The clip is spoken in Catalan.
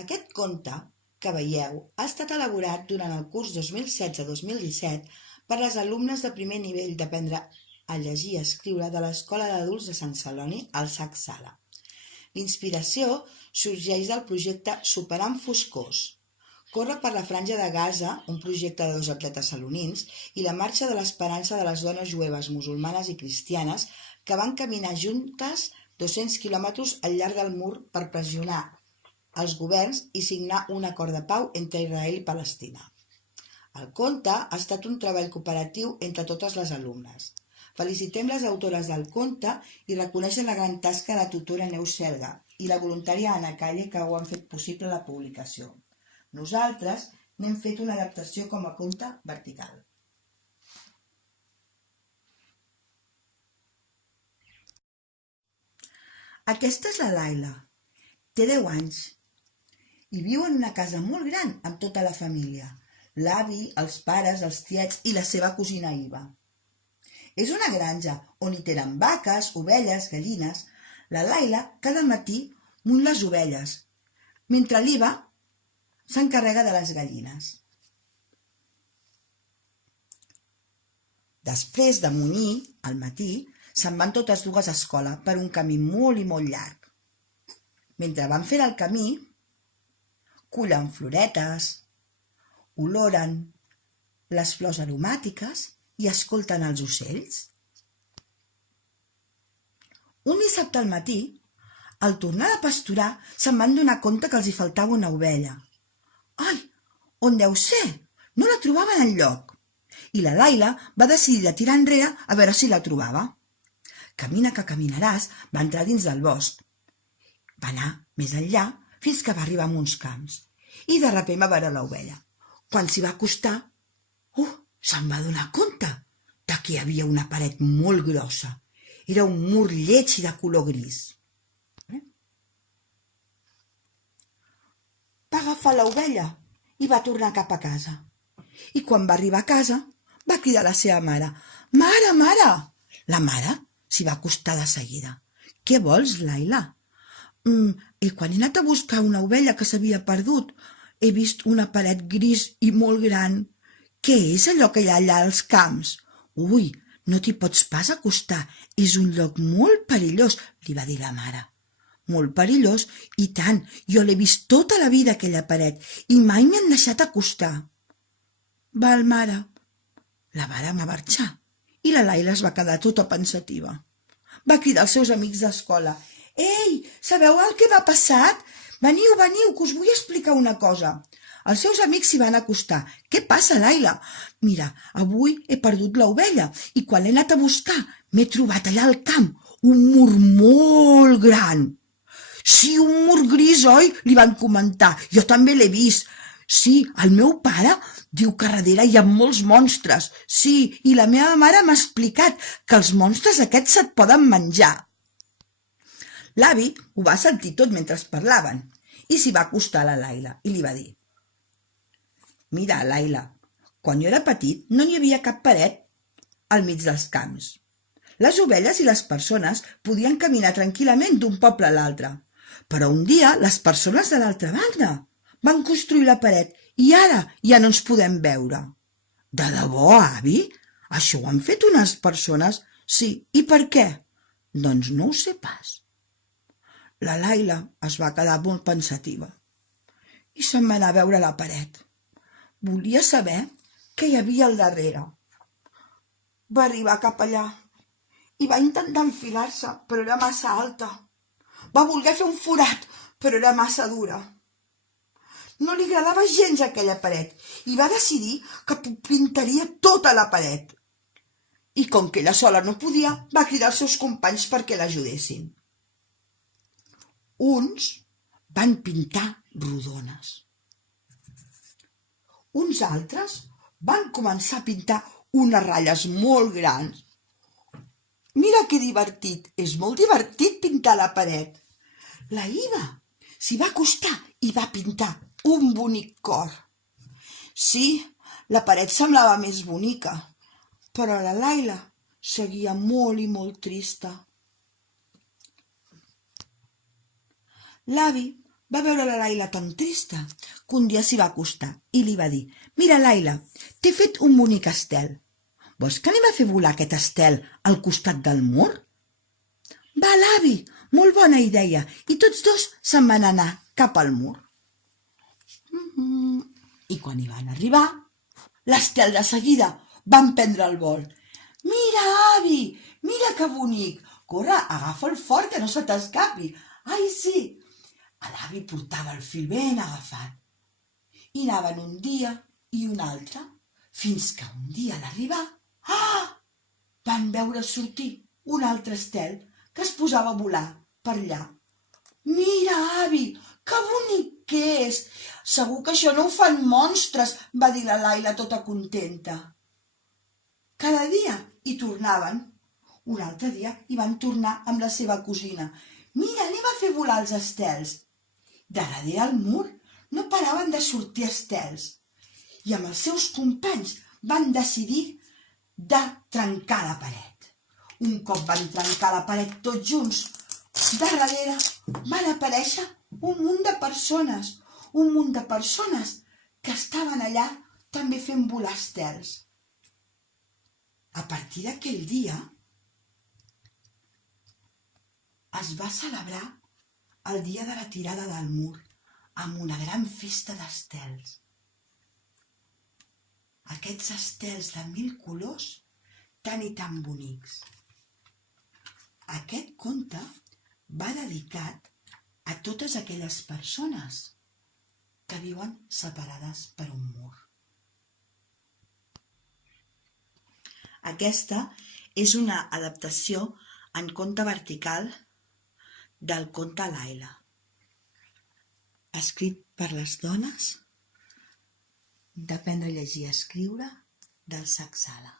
Aquest conte que veieu ha estat elaborat durant el curs 2016-2017 per les alumnes de primer nivell d'aprendre a llegir i escriure de l'Escola d'Adults de Sant Celoni al SAC Sala. L'inspiració sorgeix del projecte Superant Foscors. Corre per la Franja de Gaza, un projecte de 2 atletes salonins, i la Marxa de l'Esperança de les dones jueves, musulmanes i cristianes que van caminar juntes 200 quilòmetres al llarg del mur per pressionar els governs i signar un acord de pau entre Israel i Palestina. El conte ha estat un treball cooperatiu entre totes les alumnes. Felicitem les autores del conte i reconeixen la gran tasca de la tutora Neus Selga i la voluntària Anna Calle que ho han fet possible la publicació. Nosaltres n'hem fet una adaptació com a conte vertical. Aquesta és la Laila. Té 10 anys i viu en una casa molt gran amb tota la família. L'avi, els pares, els tiets i la seva cosina Iva. És una granja on hi tenen vaques, ovelles, gallines. La Laila cada matí muny les ovelles, mentre l'Iva s'encarrega de les gallines. Després de munyir, al matí, se'n van totes dues a escola per un camí molt i molt llarg. Mentre van fent el camí, cullen floretes, oloren les flors aromàtiques i escolten els ocells. Un dissabte al matí, al tornar de pasturar, se'n van donar compte que els hi faltava una ovella. Ai, on deu ser? No la trobaven enlloc. I la Laila va decidir de tirar enrere a veure si la trobava. Camina que caminaràs, va entrar dins del bosc. Va anar més enllà fins que va arribar a uns camps. I de sobte va veure l'ovella. Quan s'hi va acostar, se'n va donar compte que hi havia una paret molt grossa. Era un mur lleig i de color gris. Va agafar l'ovella i va tornar cap a casa. I quan va arribar a casa, va cridar a la seva mare. Mare, mare! La mare s'hi va acostar de seguida. Què vols, Laila? I quan he anat a buscar una ovella que s'havia perdut, he vist una paret gris i molt gran. Què és allò que hi ha allà als camps? Ui, no t'hi pots pas acostar. És un lloc molt perillós, li va dir la mare. Molt perillós? I tant, jo l'he vist tota la vida, aquella paret, i mai m'han deixat acostar. Val, mare. La mare va marxar i la Laila es va quedar tota pensativa. Va cridar els seus amics d'escola. Ei, sabeu el que m'ha passat? Veniu, veniu, que us vull explicar una cosa. Els seus amics s'hi van acostar. Què passa, Laila? Mira, avui he perdut l'ovella i quan l'he anat a buscar m'he trobat allà al camp un mur molt gran. Sí, un mur gris, oi? Li van comentar. Jo també l'he vist. Sí, el meu pare diu que darrere hi ha molts monstres. Sí, i la meva mare m'ha explicat que els monstres aquests se't poden menjar. L'avi ho va sentir tot mentre parlaven i s'hi va acostar a la Laila i li va dir: Mira, Laila, quan jo era petit no hi havia cap paret al mig dels camps. Les ovelles i les persones podien caminar tranquil·lament d'un poble a l'altre, però un dia les persones de l'altra banda van construir la paret i ara ja no ens podem veure. De debò, avi? Això ho han fet unes persones? Sí, i per què? Doncs no ho sé pas. La Laila es va quedar molt pensativa i se'n va anar a veure la paret. Volia saber què hi havia al darrere. Va arribar cap allà i va intentar enfilar-se, però era massa alta. Va voler fer un forat, però era massa dura. No li agradava gens aquella paret i va decidir que pintaria tota la paret. I com que ella sola no podia, va cridar els seus companys perquè l'ajudessin. Uns van pintar rodones. Uns altres van començar a pintar unes ratlles molt grans. Mira que divertit, és molt divertit pintar la paret. La Iva s'hi va acostar i va pintar un bonic cor. Sí, la paret semblava més bonica, però la Laila seguia molt i molt trista. L'avi va veure la Laila tan trista que un dia s'hi va acostar i li va dir: «Mira, Laila, t'he fet un bonic estel. Vols que anem a fer volar aquest estel al costat del mur?» «Va, l'avi, molt bona idea!» I tots dos se'n van anar cap al mur. I quan hi van arribar, l'estel de seguida van prendre el vol. «Mira, avi, mira que bonic! Corre, agafa'l fort, que no se t'escapi!» «Ai, sí!» L'avi portava el fil ben agafat. I anaven un dia i un altre, fins que un dia a l'arribar, van veure sortir un altre estel que es posava a volar per allà. «Mira, avi, que bonic que és! Segur que això no ho fan monstres», va dir la Laila tota contenta. Cada dia hi tornaven. Un altre dia hi van tornar amb la seva cosina. «Mira, anem a fer volar els estels». Darrere al mur no paraven de sortir estels i amb els seus companys van decidir de trencar la paret. Un cop van trencar la paret tots junts, darrere van aparèixer un munt de persones que estaven allà també fent volar estels. A partir d'aquell dia es va celebrar el dia de la tirada del mur amb una gran festa d'estels. Aquests estels de 1000 colors tan i tan bonics. Aquest conte va dedicat a totes aquelles persones que viuen separades per un mur. Aquesta és una adaptació en conte vertical del conte Laila, escrit per les dones d'Aprendre a llegir i escriure del Sac Sala.